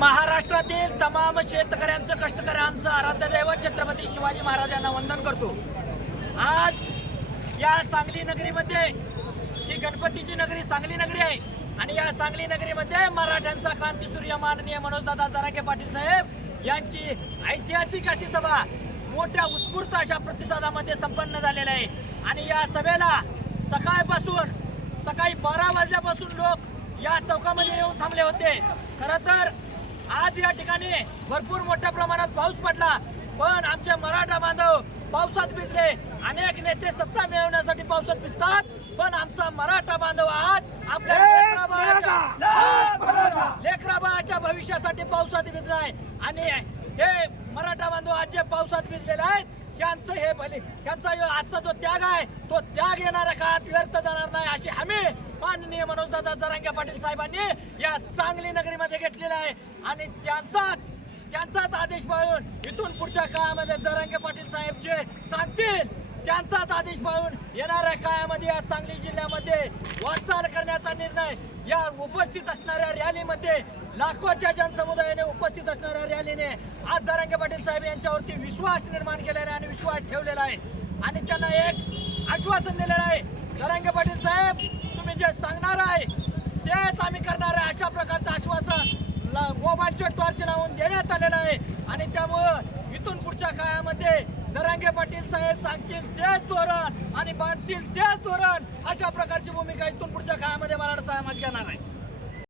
महाराष्ट्रातील तमाम शेतकऱ्यांचं कष्टकऱ्यांचं आराध्य दैवत छत्रपती शिवाजी महाराजांना वंदन करतो. आज या सांगली नगरीमध्ये ही गणपतीची नगरी सांगली नगरी आहे. आणि या सांगली नगरीमध्ये मराठ्यांचा क्रांतीसूर्य माननीय मनोजदादा जराके पाटील साहेब यांची ऐतिहासिक अशी सभा मोठ्या उत्स्फूर्त अशा प्रतिसादामध्ये संपन्न झालेला आहे. आणि या सभेला सकाळपासून सकाळी बारा वाजल्यापासून लोक या चौकामध्ये येऊन थांबले होते. खरं तर आज या ठिकाणी भरपूर मोठ्या प्रमाणात पाऊस पडला. पण आमचे मराठा बांधव पावसात भिजले. अनेक नेते सत्ता मिळवण्यासाठी पावसात भिजतात. पण आमचा मराठा बांधव आज आपल्या लेकराबाळाच्या भविष्यासाठी पावसात भिजलाय. आणि हे मराठा बांधव आज जे पावसात भिजलेले आहेत यांचं हे भले यांचा जो आजचा जो त्याग आहे तो त्याग येणाऱ्या काळात व्यर्थ जाणार नाही. माननीय मनोजदादा जरांगे पाटील साहेबांनी या सांगली नगरीमध्ये घेतलेला आहे. आणि त्यांचाच त्यांचाच आदेश पाळून इथून पुढच्या काळामध्ये जरांगे पाटील साहेब जे सांगतील त्यांचाच आदेश पाळून येणाऱ्या काळामध्ये या सांगली जिल्ह्यामध्ये वाटचाल करण्याचा निर्णय या उपस्थित असणाऱ्या रॅलीमध्ये लाखोच्या जनसमुदायाने उपस्थित असणाऱ्या रॅलीने आज जरांगे पाटील साहेब यांच्यावरती विश्वास निर्माण केलेला आहे आणि विश्वास ठेवलेला आहे. आणि त्यांना एक आश्वासन दिलेलं आहे. जरांगे पाटील जे सांगणार आहे तेच आम्ही करणार आहे. अशा प्रकारचं आश्वासन ला- मोबाईलचे टॉर्च लावून देण्यात आलेलं आहे. आणि त्यामुळं इथून पुढच्या काळामध्ये जरांगे पाटील साहेब सांगतील तेच धोरण आणि बांधतील तेच धोरण अशा प्रकारची भूमिका इथून पुढच्या काळामध्ये मराठा समाज घेणार आहे.